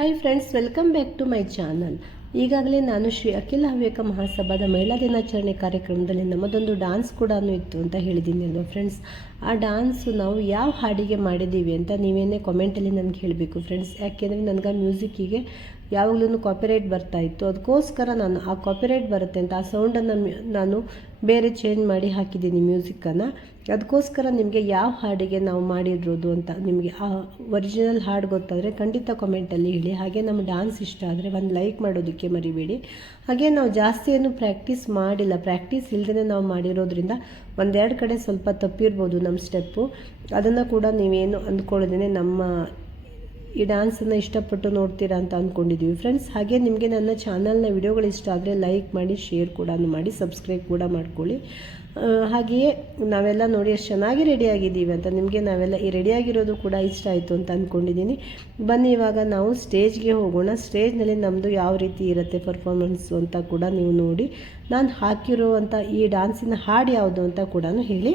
Hi friends welcome back to my channel ಈಗಾಗಲೇ ನಾನು ಶ್ರೀ ಅಖಿಲ ಹವ್ಯಕ ಮಹಾಸಭಾದ ಮಹಿಳಾ ದಿನಾಚರಣೆ ಕಾರ್ಯಕ್ರಮದಲ್ಲಿ ನಮ್ಮದೊಂದು ಡಾನ್ಸ್ ಕೂಡ ಇತ್ತು ಅಂತ ಹೇಳಿದ್ದೀನಿ ಅಲ್ವಾ ಫ್ರೆಂಡ್ಸ್ ಆ ಡಾನ್ಸ್ ನಾವು ಯಾವ ಹಾಡಿಗೆ ಮಾಡಿದ್ದೀವಿ ಅಂತ ನೀವೇನೇ ಕಾಮೆಂಟಲ್ಲಿ ನಮ್ಗೆ ಹೇಳಬೇಕು ಫ್ರೆಂಡ್ಸ್ ಯಾಕೆಂದರೆ ನನಗೆ ಮ್ಯೂಸಿಕ್ಕಿಗೆ ಯಾವಾಗಲೂ ಕಾಪಿರೈಟ್ ಬರ್ತಾ ಇತ್ತು. ಅದಕ್ಕೋಸ್ಕರ ನಾನು ಆ ಕಾಪಿರೈಟ್ ಬರುತ್ತೆ ಅಂತ ಆ ಸೌಂಡನ್ನು ನಾನು ಬೇರೆ ಚೇಂಜ್ ಮಾಡಿ ಹಾಕಿದ್ದೀನಿ ಮ್ಯೂಸಿಕ್ಕನ್ನು ಅದಕ್ಕೋಸ್ಕರ ನಿಮಗೆ ಯಾವ ಹಾಡಿಗೆ ನಾವು ಮಾಡಿರೋದು ಅಂತ ನಿಮಗೆ ಆ ಒರಿಜಿನಲ್ ಹಾಡು ಗೊತ್ತಾದರೆ ಖಂಡಿತ ಕಾಮೆಂಟಲ್ಲಿ ಹೇಳಿ. ಹಾಗೆ ನಮ್ಮ ಡಾನ್ಸ್ ಇಷ್ಟ ಆದರೆ ಒಂದು ಲೈಕ್ ಮಾಡೋದಕ್ಕೆ ಮರಿಬೇಡಿ. ಹಾಗೆ ನಾವು ಜಾಸ್ತಿ ಏನು ಪ್ರಾಕ್ಟೀಸ್ ಮಾಡಿಲ್ಲ. ಪ್ರಾಕ್ಟೀಸ್ ಇಲ್ಲದೇ ನಾವು ಮಾಡಿರೋದ್ರಿಂದ ಒಂದೆರಡು ಕಡೆ ಸ್ವಲ್ಪ ತಪ್ಪಿರ್ಬೋದು ನಮ್ಮ ಸ್ಟೆಪ್ಪು. ಅದನ್ನು ಕೂಡ ನೀವೇನು ಅಂದ್ಕೊಳ್ಳೋದೇ ನಮ್ಮ ಈ ಡ್ಯಾನ್ಸನ್ನು ಇಷ್ಟಪಟ್ಟು ನೋಡ್ತೀರಾ ಅಂತ ಅಂದ್ಕೊಂಡಿದ್ದೀವಿ ಫ್ರೆಂಡ್ಸ್ ಹಾಗೆ ನಿಮಗೆ ನನ್ನ ಚಾನಲ್ನ ವಿಡಿಯೋಗಳು ಇಷ್ಟ ಆದರೆ ಲೈಕ್ ಮಾಡಿ ಶೇರ್ ಕೂಡ ಮಾಡಿ ಸಬ್ಸ್ಕ್ರೈಬ್ ಕೂಡ ಮಾಡ್ಕೊಳ್ಳಿ. ಹಾಗೆಯೇ ನಾವೆಲ್ಲ ನೋಡಿ ಎಷ್ಟು ಚೆನ್ನಾಗಿ ರೆಡಿಯಾಗಿದ್ದೀವಿ ಅಂತ, ನಿಮಗೆ ನಾವೆಲ್ಲ ಈ ರೆಡಿಯಾಗಿರೋದು ಕೂಡ ಇಷ್ಟ ಆಯಿತು ಅಂತ ಅಂದ್ಕೊಂಡಿದ್ದೀನಿ ಬನ್ನಿ, ಇವಾಗ ನಾವು ಸ್ಟೇಜ್ಗೆ ಹೋಗೋಣ. ಸ್ಟೇಜ್ನಲ್ಲಿ ನಮ್ಮದು ಯಾವ ರೀತಿ ಇರುತ್ತೆ ಪರ್ಫಾರ್ಮೆನ್ಸು ಅಂತ ಕೂಡ ನೀವು ನೋಡಿ. ನಾನು ಹಾಕಿರುವಂಥ ಈ ಡ್ಯಾನ್ಸಿನ ಹಾಡು ಯಾವುದು ಅಂತ ಕೂಡ ಹೇಳಿ.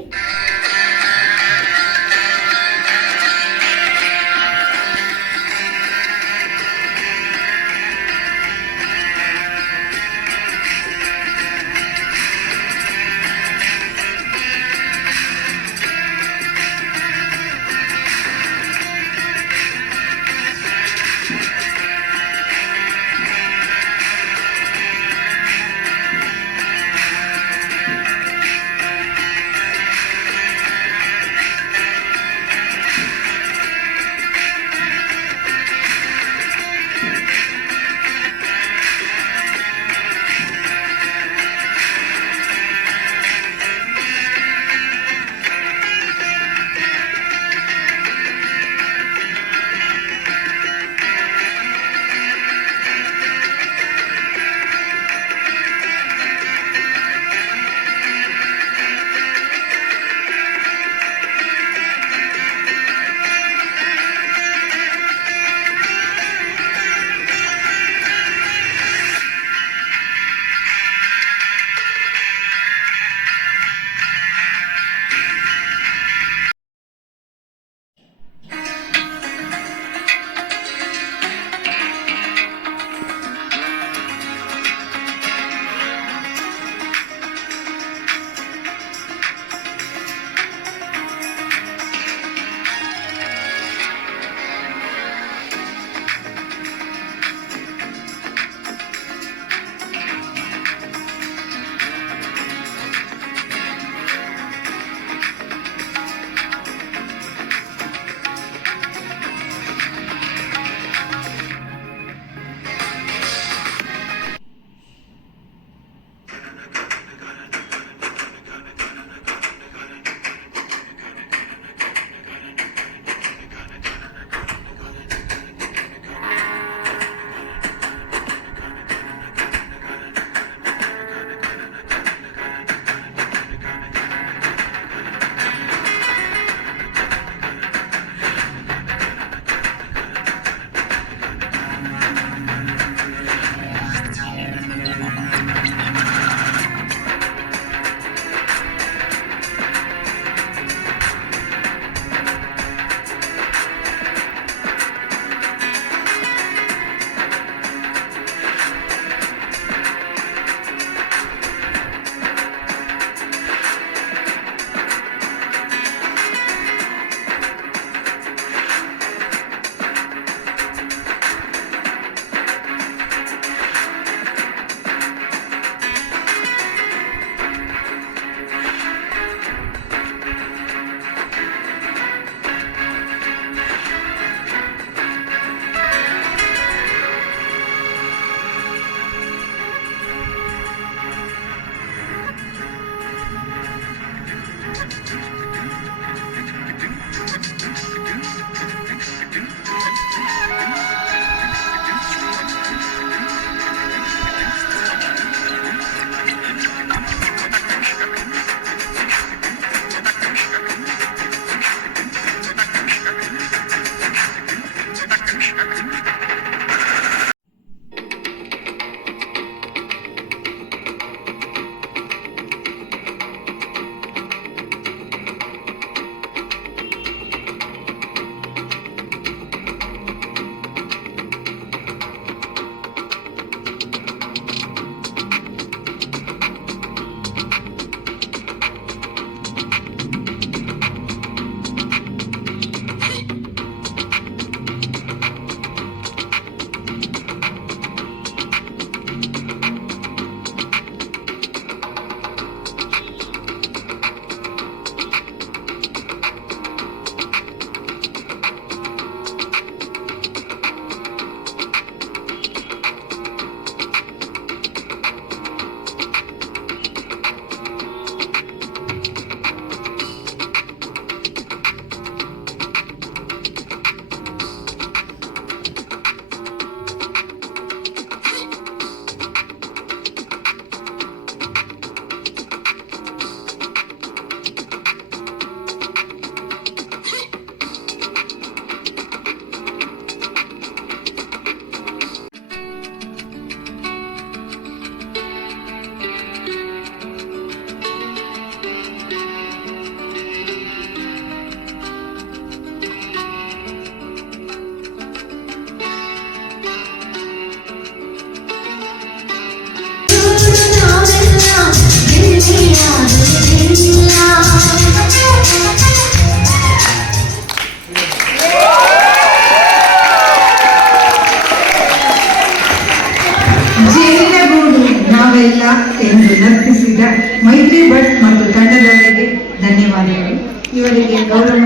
ನಾವೆಲ್ಲ ಎಂದು ನರ್ತಿಸಿದ ಮೈತ್ರಿ ಭಟ್ ಮತ್ತು ತಂಡದವರಿಗೆ ಧನ್ಯವಾದಗಳು. ಇವರಿಗೆ ಗೌರವ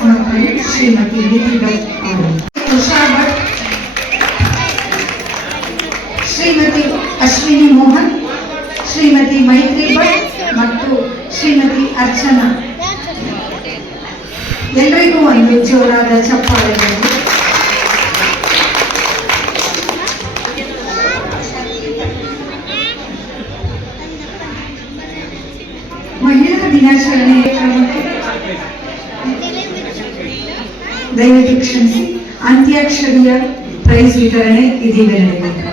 ಸಮರ್ಪಣೆ ಶ್ರೀಮತಿ ಗೀತಿ ಭಟ್ ಅವರು. ಉಷಾ ಭಟ್, ಶ್ರೀಮತಿ ಅಶ್ವಿನಿ ಮೋಹನ್, ಶ್ರೀಮತಿ ಮೈತ್ರಿ ಭಟ್ ಮತ್ತು ಶ್ರೀಮತಿ ಅರ್ಚನಾ ಎಲ್ರಿಗೂ ಒಂದು ಜೋರಾದ ಚಪ್ಪಾಳೆಗಳು ಮಹಿಳಾ ದಿನಾಚರಣೆ ಕ್ರಮಕ್ಕೆ ದಯವಿಟ್ಟು ಕ್ಷಮಿಸಿ ಅಂತ್ಯಾಕ್ಷರಿಯ ಪ್ರೈಸ್ ವಿತರಣೆ ಇದೀಗ ನಡೆಯಬೇಕು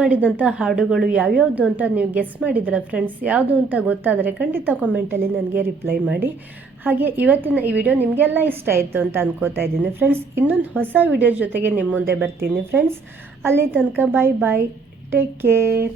ಮಾಡಿದಂಥ ಹಾಡುಗಳು ಯಾವ್ಯಾವುದು ಅಂತ ನೀವು ಗೆಸ್ ಮಾಡಿದ್ರ ಫ್ರೆಂಡ್ಸ್ ಯಾವುದು ಅಂತ ಗೊತ್ತಾದರೆ ಖಂಡಿತ ಕಾಮೆಂಟಲ್ಲಿ ನನಗೆ ರಿಪ್ಲೈ ಮಾಡಿ. ಹಾಗೆ ಇವತ್ತಿನ ಈ ವಿಡಿಯೋ ನಿಮಗೆಲ್ಲ ಇಷ್ಟ ಆಯಿತು ಅಂತ ಅನ್ಕೋತಾ ಇದ್ದೀನಿ ಫ್ರೆಂಡ್ಸ್ ಇನ್ನೊಂದು ಹೊಸ ವಿಡಿಯೋ ಜೊತೆಗೆ ನಿಮ್ಮ ಮುಂದೆ ಬರ್ತೀನಿ ಫ್ರೆಂಡ್ಸ್ ಅಲ್ಲಿ ತನಕ ಬಾಯ್ ಬಾಯ್ ಟೇಕ್ ಕೇರ್